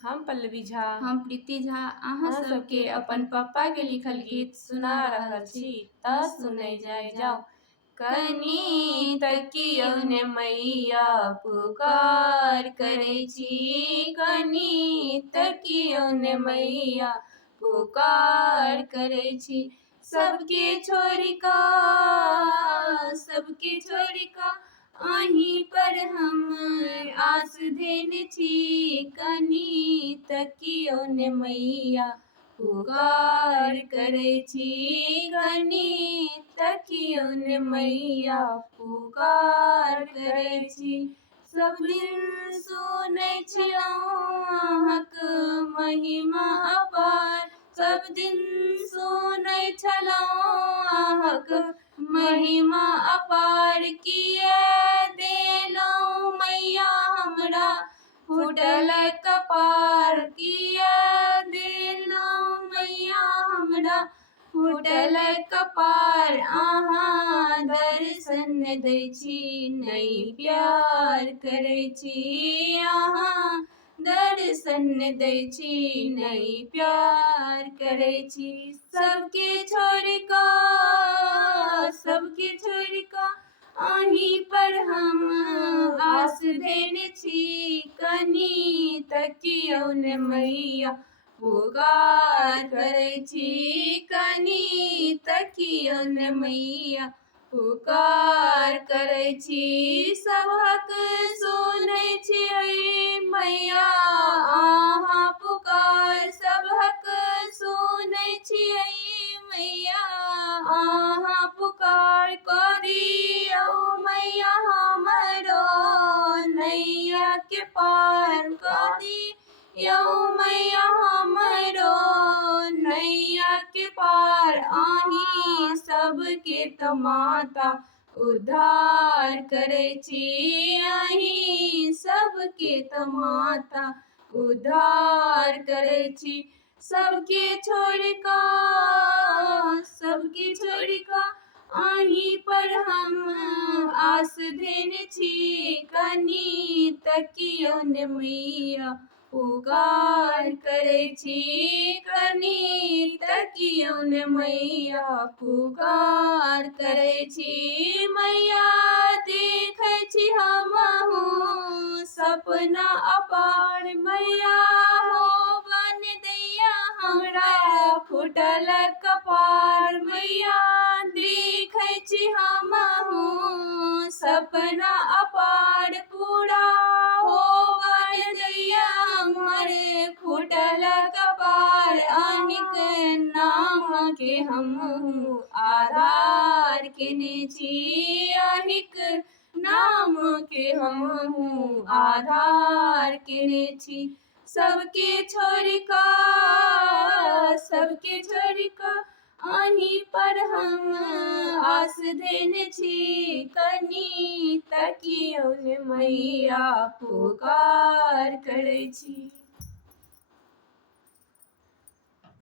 हम पल्लवी झा। हम प्रीति झा अहाँ सबके अपन पप्पा के लिखल गीत सुना रहल छी त सुनै जाओ। कनी तकियो ने मैया पुकार करै छी, कनी तकियो ने मैया पुकार करै छी। सबके छोड़ी का अहीं पर हम आस धेने छी, कनी तकियो ने मैया पुकार करै छी, कनी तकियो ने मैया पुकार करै छी। सब दिन सुनै छलहुँ अहाँक महिमा अपार, सब दिन सुनै छलहुँ अहाँक महिमा अपार। किया देलहुँ मैया हमरा फूटल कपार, किया देलहुँ मैया हमरा फूटल कपार। अहाँ दर्शन दै छी नहीं प्यार करै छी, अहाँ दर्शन दै छी नहीं प्यार करै छी। सबके छोड़ का अहीं पर हम आस धेने छी, कनी तकियो ने मैया पुकार करै छी, कनी तकियो ने मैया पुकार करै छी। सबहक सुनै छियै मैया अहाँ पुकार, सबहक सुनै छियै मैया अहाँ पुकार। करियौ मैया हमरो नैया के पार, करियौ मैया हमरो नैया के पार। अहीं सबके त माता उद्धार करै छी, अहीं सबके त माता उद्धार करै छी। सबके छोड़ का अहीं पर हम आस धेने छी, कनी तकियो ने मैया पुकार करै छी, कनी तकियो ने मैया पुकार करै छी। मैया देखै छी हमहु सपना अपार, मैया हो बन दैया हमरा फूटल कपार। मैया देखै छी हमहु सपना अपार, पूरा हो बन दैया हमर फूटल कपार। अहिंक नाम के हमहु आधार केने छी, अहिंक नाम के हमहु आधार केने छी। सबके छोड़ का अहीं पर हम आस धेने छी, कनी तकियो ने मैया पुकार करै छी।